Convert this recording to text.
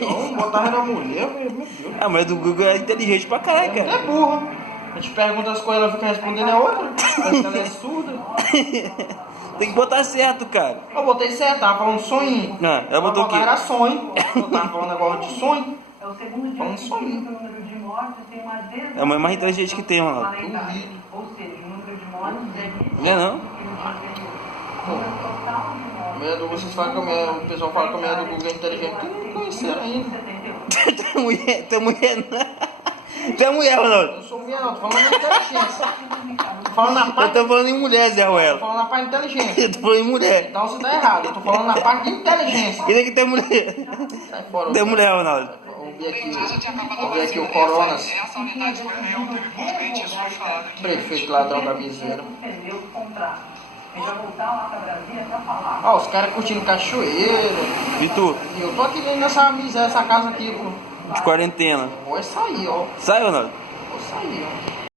Não, botar na mulher, meu Deus. A mulher do Google é inteligente pra caralho, É cara. burra. A gente pergunta as coisas, ela fica respondendo a outra. Parece que ela é surda. Tem que botar certo, cara. Eu botei certo, tava falando sonho. Não, ela botou o quê? Era sonho. Eu tava falando agora de sonho. É o segundo dia Falando que sonho. o número de mortes tem uma desvalorização. É a mulher mais inteligente que tem, Ronaldo. Ou seja, o número de mortes é Não é não? A mulher do vocês falam que a mulher, o pessoal fala que a mulher do Google é inteligente, porque não conheceram ainda. Tua mulher não. Tu é mulher, Eu Ronaldo. não sou mulher não, tô falando na inteligência. Tô falando na Eu parte. tô falando em mulher, Zé Tô Ruela. falando na parte de inteligência. Eu tô falando em mulher. Então você tá errado, eu tô falando na parte de inteligência. Quem é que tem mulher? Sai fora. Tem mulher, Ronaldo. Vamos ver aqui o Coronas. Prefeito ladrão da miséria. suspendeu o contrato. Ele vai voltar lá para Brasília para falar. Ó, os caras curtindo cachoeira. E tu? E eu tô aqui dentro dessa miséria, essa casa aqui, pô. De quarentena. Vou sair, ó. Sai, Ronaldo. Vou sair, ó.